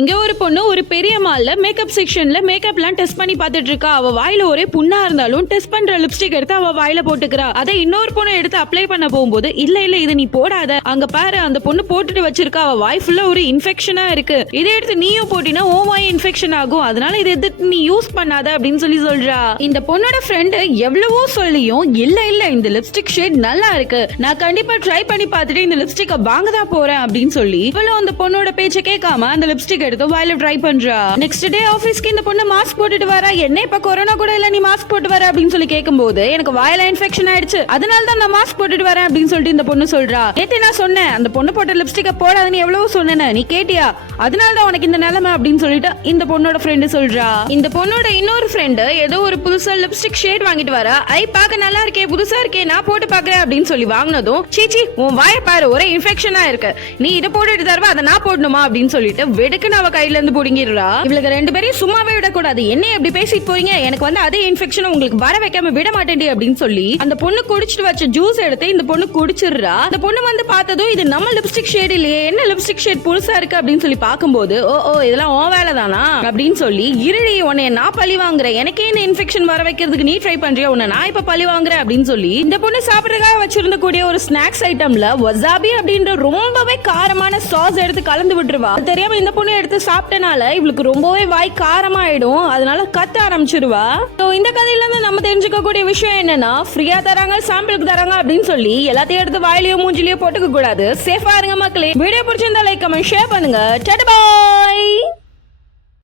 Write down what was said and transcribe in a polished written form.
இங்க ஒரு பொண்ணு ஒரு பெரிய மால்ல மேக்கப் செக்ஷன்ல மேக்கப்லாம் டெஸ்ட் பண்ணி பார்த்துட்டு இருக்கா. அவ வாயில ஒரே புண்ணா இருந்தாலும் டெஸ்ட் பண்ற லிப்ஸ்டிக் எடுத்து அவ வாயில போட்டுக்கிறா. அதை இன்னொரு பொண்ணு எடுத்து அப்ளை பண்ண போகும்போது இல்ல இது நீ போடாத, அங்க பாரு அந்த பொண்ணு போட்டுட்டு வச்சிருக்கா, அவ வாய் ஃபுல்லா ஒரு இன்ஃபெக்ஷனா இருக்கு, இதை எடுத்து நீயும் போட்டினா ஓ வாய் இன்ஃபெக்ஷன் ஆகும், அதனால இதை எடுத்து நீ யூஸ் பண்ணாத அப்படின்னு சொல்றா. இந்த பொண்ணோட ஃப்ரெண்டு எவ்வளவோ சொல்லியும் இல்ல இந்த லிப்ஸ்டிக் ஷேட் நல்லா இருக்கு, நான் கண்டிப்பா ட்ரை பண்ணி பார்த்துட்டு இந்த லிப்ஸ்டிக்கை வாங்கதான் போறேன் அப்படின்னு சொல்லி இவ்வளவு அந்த பொண்ணோட பேச்சை கேட்காம அந்த லிப்ஸ்டிக் எடுத்து வாயில ட்ரை பண்றா. நெக்ஸ்ட் டே ஆபீஸ்க்கு இந்த பொண்ணு மாஸ்க் போட்டுட்டு வரா. என்ன இப்ப கொரோனா கூட இல்ல நீ மாஸ்க் போட்டு வர அப்படின்னு சொல்லி கேட்கும்போது எனக்கு வாயில இன்ஃபெக்ஷன் ஆயிடுச்சு, அதனால தான் நான் மாஸ்க் போட்டுட்டு வரேன் அப்படின்னு சொல்லிட்டு இந்த பொண்ணு சொல்றா. நேத்து நான் சொன்னேன் அந்த பொண்ணு போட்ட லிப்ஸ்டிக்க போடாதுன்னு எவ்வளவு சொன்னேன், நீ கேட்டியா, அதனால தான் உனக்கு இந்த நிலைமை அப்படின்னு சொல்லிட்டு இந்த பொண்ணோட ஃப்ரெண்டு சொல்றா. இந்த பொண்ணோட இன்னொரு ஃப்ரெண்டு ஏதோ ஒரு புதுசா லிப்ஸ்டிக் ஷேட் வாங்கிட்டு வரா. ஐ பாக்க நல்லா இருக்கே, புதுசா இருக்கே, நான் போட்டு பாக்குறேன் அப்படின்னு சொல்லி வாங்கினதும் சீச்சி உன் வாயை பாரு ஒரே இன்ஃபெக்ஷனா இருக்கு, நீ இதை போட்டுட்டு தருவா அதை நான் போடணுமா அப்படின்னு சொல்லிட்டு வெடுக்குன்னு அவ கையில இருந்து புடுங்கிடுறா. இவளுக்கு ரெண்டு பேரையும் சும்மாவே விடக்கூடாது, என்ன எப்படி பேசிட்டு போறீங்க, எனக்கு வந்து அதே இன்ஃபெக்ஷன் உங்களுக்கு வர வைக்காம விட மாட்டேன் அப்படின்னு சொல்லி அந்த பொண்ணு குடிச்சிட்டு வச்ச ஜூஸ் எடுத்து இந்த பொண்ணு குடிச்சிடுறா. அந்த பொண்ணு வந்து பார்த்ததும் இது நம்ம லிப்ஸ்டிக் ஷேட் இல்லையே, என்ன லிப்ஸ்டிக் ஷேட் புதுசா இருக்கு அப்படின்னு சொல்லி பார்க்கும்போது ஓ இதெல்லாம் உன் வேலை தானா அப்படின்னு சொல்லி இருடி உன்னை நான் பழி வாங்குறேன், எனக்கே இந்த இன்ஃபெக்ஷன் வர வைக்கிறதுக்கு நீ ட்ரை பண்றியா, உன்னை நான் இப்ப பழி வாங்குறேன் அப்படின்னு சொல்லி இந்த பொண்ணு சாப்பிடுறதுக்காக வச்சிருந்த கூடிய ஒரு ஸ்நாக்ஸ் ஐட்டம்ல வசாபி அப்படின்ற ரொம்பவே காரமான சாஸ் எடுத்து கலந்து விட்டுருவா. தெரியாம இந்த பொண்ணு எடுத்து சாப்பிட்டனால இவளுக்கு ரொம்பவே வாய் காரமாயிடும், அதனால கத்த ஆரம்பிச்சிருவா. இந்த கதையில இருந்து நம்ம தெரிஞ்சுக்க கூடிய விஷயம் என்னன்னா, ஃப்ரீயா தராங்க சாம்பிளுக்கு தராங்க அப்படின்னு சொல்லி எல்லாத்தையும் எடுத்து வாயிலையோ மூஞ்சிலையோ போட்டுக்க கூடாது. சேஃபா இருங்க மக்களே. வீடியோ பிடிச்சிருந்தா லைக் கமெண்ட் ஷேர் பண்ணுங்க. டாடா.